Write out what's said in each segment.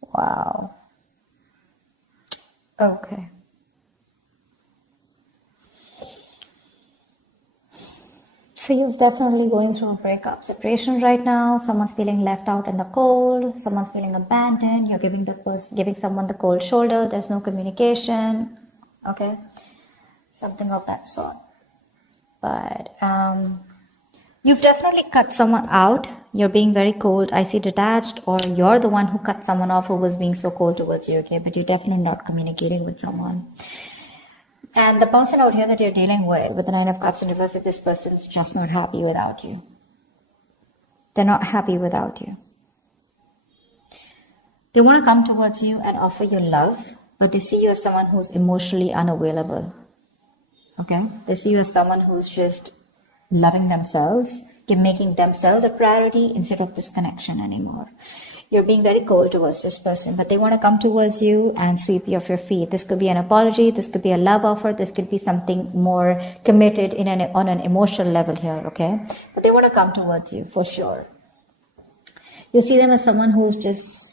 Wow. Okay. So you're definitely going through a breakup, separation right now. Someone's feeling left out in the cold. Someone's feeling abandoned. You're giving someone the cold shoulder. There's no communication. Okay, something of that sort. But you've definitely cut someone out. You're being very cold, icy, detached, or you're the one who cut someone off who was being so cold towards you. Okay, but you're definitely not communicating with someone. And the person out here that you're dealing with the Nine of Cups in reverse, this person's just not happy without you. They're not happy without you. They want to come towards you and offer you love, but they see you as someone who's emotionally unavailable. Okay? They see you as someone who's just loving themselves. You're making themselves a priority instead of this connection anymore. You're being very cold towards this person, but they want to come towards you and sweep you off your feet. This could be an apology. This could be a love offer. This could be something more committed on an emotional level here, okay? But they want to come towards you for sure. You see them as someone who's just,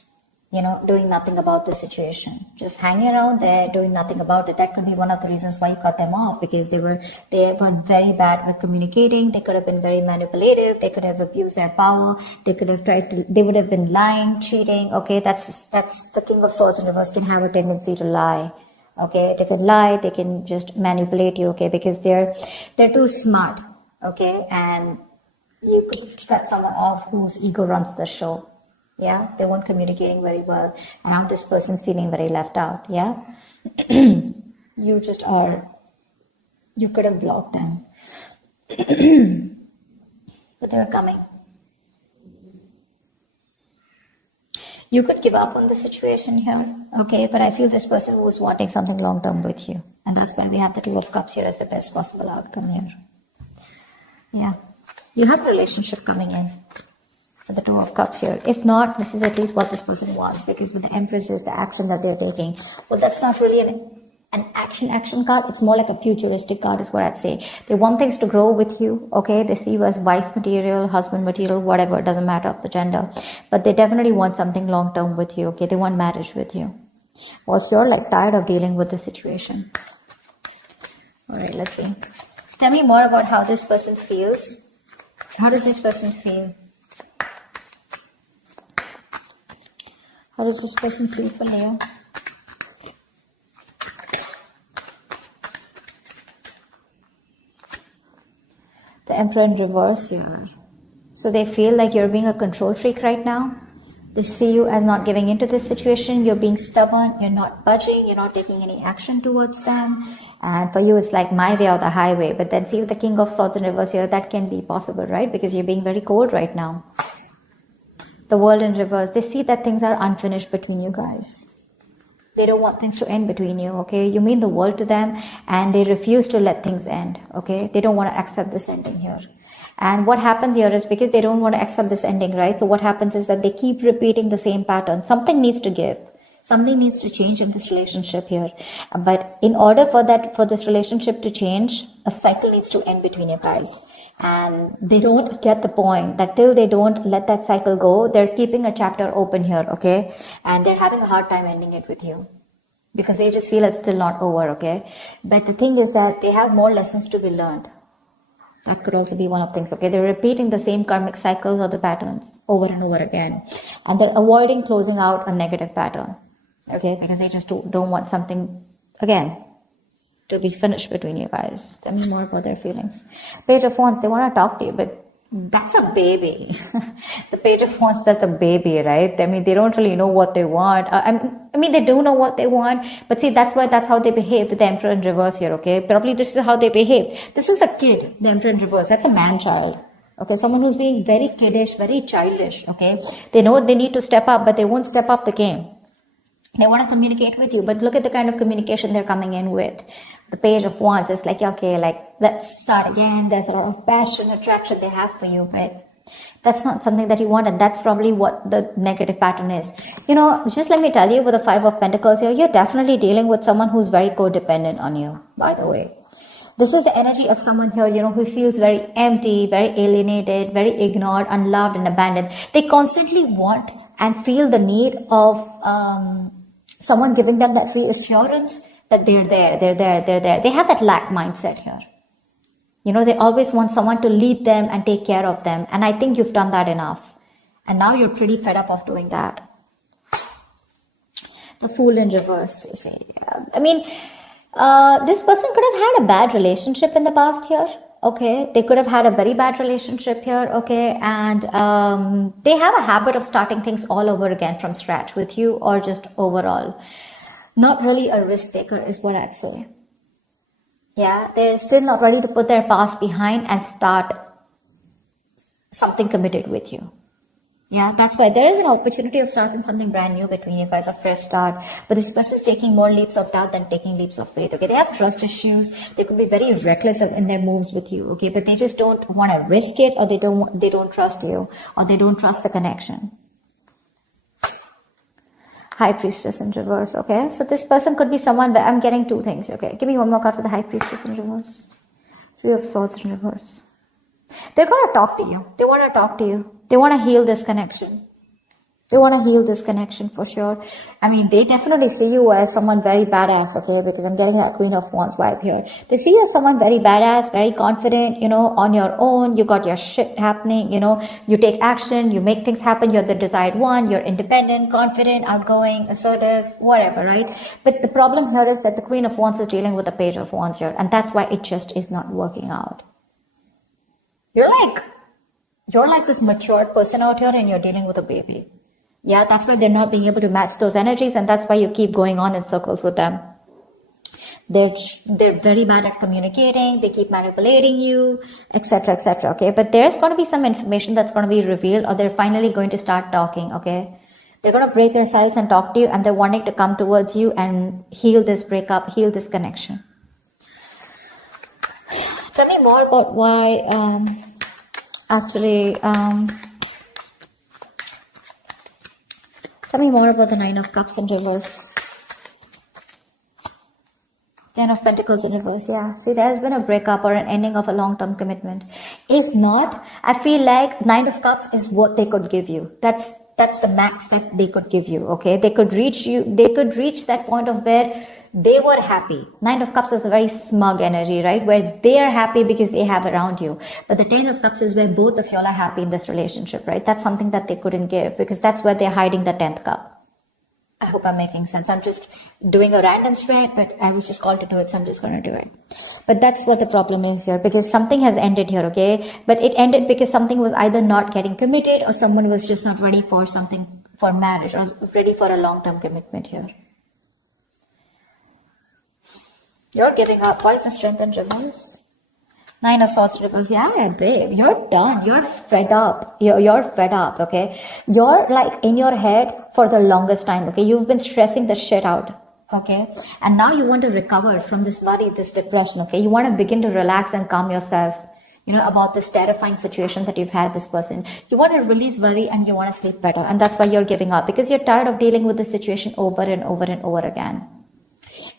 doing nothing about the situation. Just hanging around there, doing nothing about it. That could be one of the reasons why you cut them off, because they were very bad at communicating. They could have been very manipulative. They could have abused their power. They would have been lying, cheating. Okay, that's the King of Swords in reverse can have a tendency to lie. Okay, they can lie. They can just manipulate you. Okay, because they're too smart. Okay, and you could cut someone off whose ego runs the show. Yeah, they weren't communicating very well, and now this person's feeling very left out. Yeah, you could have blocked them, but they're coming. You could give up on the situation here, okay, but I feel this person was wanting something long-term with you, and that's why we have the Two of Cups here as the best possible outcome here. Yeah, you have a relationship coming in. For the Two of Cups here. If not, this is at least what this person wants, because with the Empress is the action that they're taking. Well, that's not really an action card. It's more like a futuristic card is what I'd say. They want things to grow with you, okay? They see you as wife material, husband material, whatever. It doesn't matter of the gender. But they definitely want something long-term with you, okay? They want marriage with you. Also, you're like tired of dealing with the situation. All right, let's see. Tell me more about how this person feels. How does this person feel? How does this person feel for you? The Emperor in reverse here. So they feel like you're being a control freak right now. They see you as not giving into this situation. You're being stubborn. You're not budging. You're not taking any action towards them. And for you, it's like my way or the highway. But then see with the King of Swords in reverse here, that can be possible, right? Because you're being very cold right now. The World in reverse, they see that things are unfinished between you guys. They don't want things to end between you, okay? You mean the world to them, and they refuse to let things end, okay? They don't want to accept this ending here. And what happens here is because they don't want to accept this ending, right? So what happens is that they keep repeating the same pattern. Something needs to give. Something needs to change in this relationship here. But in order for this relationship to change, a cycle needs to end between you guys. And they don't get the point that till they don't let that cycle go, they're keeping a chapter open here, okay? And they're having a hard time ending it with you because they just feel it's still not over, okay? But the thing is that they have more lessons to be learned. That could also be one of the things, okay? They're repeating the same karmic cycles or the patterns over and over again. And they're avoiding closing out a negative pattern, okay? Because they just don't want something, again, to be finished between you guys. Tell me more about their feelings. Page of Wands, they want to talk to you, but that's a baby. The Page of Wands, that's a baby, right? I mean, they don't really know what they want. I mean, they do know what they want, but see, that's how they behave with the Emperor in reverse here, okay? Probably this is how they behave. This is a kid, the Emperor in reverse. That's a man-child. Okay, someone who's being very kiddish, very childish, okay? They know they need to step up, but they won't step up the game. They want to communicate with you, but look at the kind of communication they're coming in with. The Page of Wands is like, okay, like, let's start again. There's a lot of passion, attraction they have for you, but that's not something that you want, and that's probably what the negative pattern is. Just let me tell you, with the Five of Pentacles here, you're definitely dealing with someone who's very codependent on you, by the way. This is the energy of someone here, who feels very empty, very alienated, very ignored, unloved, and abandoned. They constantly want and feel the need of someone giving them that reassurance that they're there. They have that lack mindset here. They always want someone to lead them and take care of them. And I think you've done that enough. And now you're pretty fed up of doing that. The Fool in reverse, you see. I mean, this person could have had a bad relationship in the past here. Okay, they could have had a very bad relationship here. Okay, and they have a habit of starting things all over again from scratch with you, or just overall. Not really a risk taker is what I'd say. Yeah, they're still not ready to put their past behind and start something committed with you. Yeah, that's why there is an opportunity of starting something brand new between you guys, a fresh start. But this person is taking more leaps of doubt than taking leaps of faith. Okay, they have trust issues. They could be very reckless in their moves with you. Okay, but they just don't want to risk it, or they don't trust you, or they don't trust the connection. High Priestess in reverse. Okay, so this person could be someone where I'm getting two things. Okay, give me one more card for the High Priestess in reverse. Three of Swords in reverse. They're going to talk to you. They want to talk to you. They want to heal this connection. They want to heal this connection for sure. I mean, they definitely see you as someone very badass, okay? Because I'm getting that Queen of Wands vibe here. They see you as someone very badass, very confident, on your own. You got your shit happening, you take action, you make things happen. You're the desired one. You're independent, confident, outgoing, assertive, whatever, right? But the problem here is that the Queen of Wands is dealing with the Page of Wands here. And that's why it just is not working out. You're like this matured person out here, and you're dealing with a baby. Yeah, that's why they're not being able to match those energies, and that's why you keep going on in circles with them. They're very bad at communicating. They keep manipulating you, etc., etc. Okay, but there's going to be some information that's going to be revealed, or they're finally going to start talking. Okay, they're going to break their silence and talk to you, and they're wanting to come towards you and heal this breakup, heal this connection. Tell me more about why. Tell me more about the Nine of Cups in reverse. Ten of Pentacles in reverse. Yeah, see, there's been a breakup or an ending of a long-term commitment. If not, I feel like Nine of Cups is what they could give you. That's the max that they could give you. Okay, they could reach that point of where they were happy. Nine of Cups is a very smug energy, right? Where they are happy because they have around you. But the Ten of Cups is where both of y'all are happy in this relationship, right? That's something that they couldn't give, because that's where they're hiding the 10th cup. I hope I'm making sense. I'm just doing a random spread, but I was just called to do it, so I'm just going to do it. But that's what the problem is here, because something has ended here, okay? But it ended because something was either not getting committed, or someone was just not ready for something, for marriage, or ready for a long-term commitment here. You're giving up. Why is the Strength in reverse? Nine of Swords reverse. Yeah, babe. You're done. You're fed up. You're fed up, okay? You're like in your head for the longest time, okay? You've been stressing the shit out, okay? And now you want to recover from this worry, this depression, okay? You want to begin to relax and calm yourself, about this terrifying situation that you've had this person. You want to release worry, and you want to sleep better. And that's why you're giving up, because you're tired of dealing with the situation over and over and over again.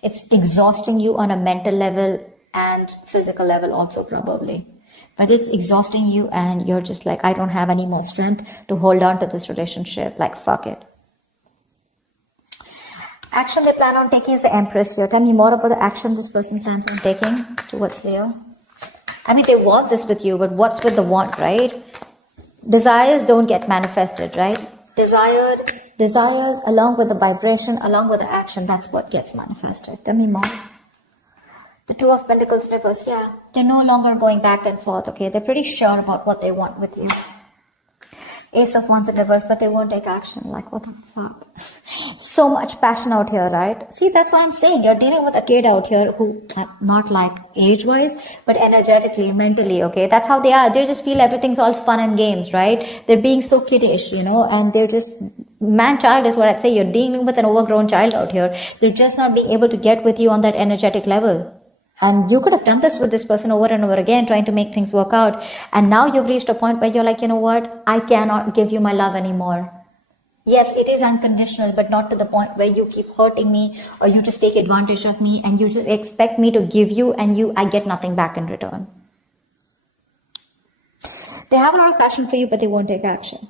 It's exhausting you on a mental level and physical level also, probably. But it's exhausting you, and you're just like, I don't have any more strength to hold on to this relationship. Like, fuck it. Action they plan on taking is the Empress here. Tell me more about the action this person plans on taking towards Leo. I mean, they want this with you, but what's with the want, right? Desires don't get manifested, right? Desires along with the vibration, along with the action, that's what gets manifested. Tell me more. The Two of Pentacles reverse, yeah. They're no longer going back and forth, okay? They're pretty sure about what they want with you. Ace of Wands in reverse, but they won't take action. Like, what the fuck? So much passion out here, right? See, that's what I'm saying. You're dealing with a kid out here who, not like age-wise, but energetically, mentally, okay? That's how they are. They just feel everything's all fun and games, right? They're being so kiddish, and they're just, man-child is what I'd say. You're dealing with an overgrown child out here. They're just not being able to get with you on that energetic level. And you could have done this with this person over and over again, trying to make things work out. And now you've reached a point where you're like, you know what? I cannot give you my love anymore. Yes, it is unconditional, but not to the point where you keep hurting me, or you just take advantage of me and you just expect me to give you, and I get nothing back in return. They have a lot of passion for you, but they won't take action.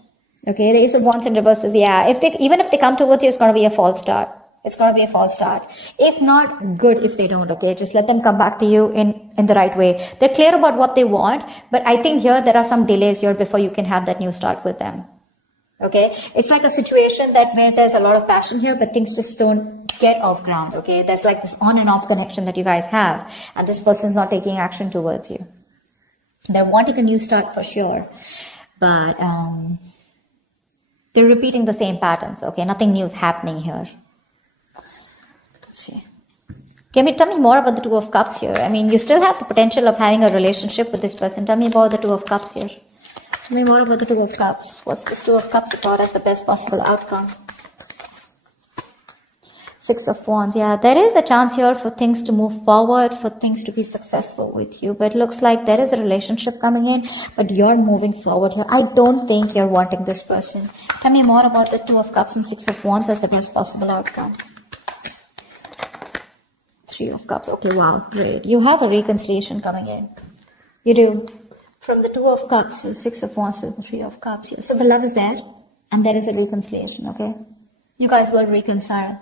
Okay, the Ace of Wands in reverse is, yeah, even if they come towards you, it's going to be a false start. It's going to be a false start. If not, good if they don't, okay? Just let them come back to you in the right way. They're clear about what they want, but I think here there are some delays here before you can have that new start with them. Okay? It's like a situation that where there's a lot of passion here, but things just don't get off ground, okay? There's like this on and off connection that you guys have, and this person's not taking action towards you. They're wanting a new start for sure, but they're repeating the same patterns, okay? Nothing new is happening here. See. Tell me more about the Two of Cups here. I mean, you still have the potential of having a relationship with this person. Tell me about the Two of Cups here. Tell me more about the Two of Cups. What's this Two of Cups about as the best possible outcome? Six of Wands. Yeah, there is a chance here for things to move forward, for things to be successful with you. But it looks like there is a relationship coming in, but you're moving forward here. I don't think you're wanting this person. Tell me more about the Two of Cups and Six of Wands as the best possible outcome. Three of Cups. Okay, wow, great. You have a reconciliation coming in. You do. From the Two of Cups to the Six of Wands to the Three of Cups here. So the love is there, and there is a reconciliation, okay? You guys will reconcile.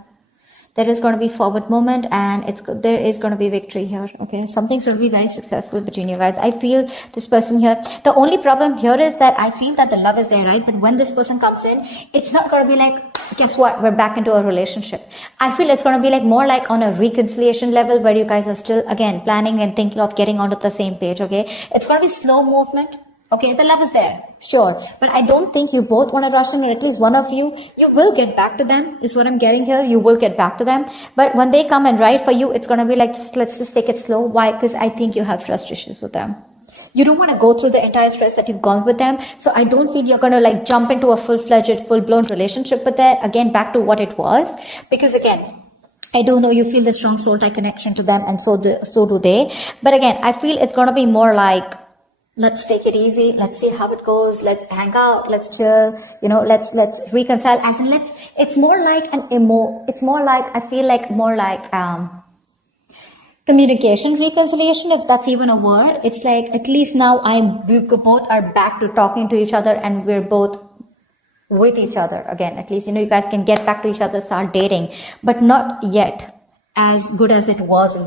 There is going to be forward movement, and there is going to be victory here, okay? Something's going to be very successful between you guys. I feel this person here. The only problem here is that I feel that the love is there, right? But when this person comes in, it's not going to be like, guess what? We're back into a relationship. I feel it's going to be like more like on a reconciliation level where you guys are still, again, planning and thinking of getting onto the same page, okay? It's going to be slow movement. Okay, the love is there, sure. But I don't think you both want to rush in, or at least one of you will get back to them, is what I'm getting here. You will get back to them. But when they come and write for you, it's going to be like, let's just take it slow. Why? Because I think you have trust issues with them. You don't want to go through the entire stress that you've gone with them. So I don't feel you're going to like jump into a full-fledged, full-blown relationship with that. Again, back to what it was. Because again, I don't know, you feel the strong soul tie connection to them, and so do they. But again, I feel it's going to be more like, let's take it easy. Let's see how it goes. Let's hang out. Let's chill. You know, let's reconcile. As in, it's more like it's more like, I feel like more like, communication reconciliation, if that's even a word. It's like, at least now we both are back to talking to each other, and we're both with each other again. At least, you know, you guys can get back to each other, start dating, but not yet as good as it was in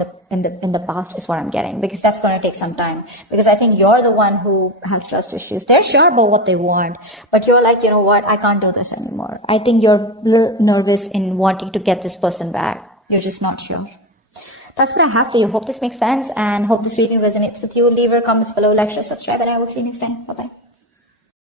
the past, is what I'm getting, because that's going to take some time. Because I think you're the one who has trust issues. They're sure about what they want, but you're like, you know what, I can't do this anymore. I think you're a little nervous in wanting to get this person back. You're just not sure. That's what I have for you. Hope this makes sense, and hope this reading resonates with you. Leave your comments below, like, share, subscribe, and I will see you next time. Bye bye.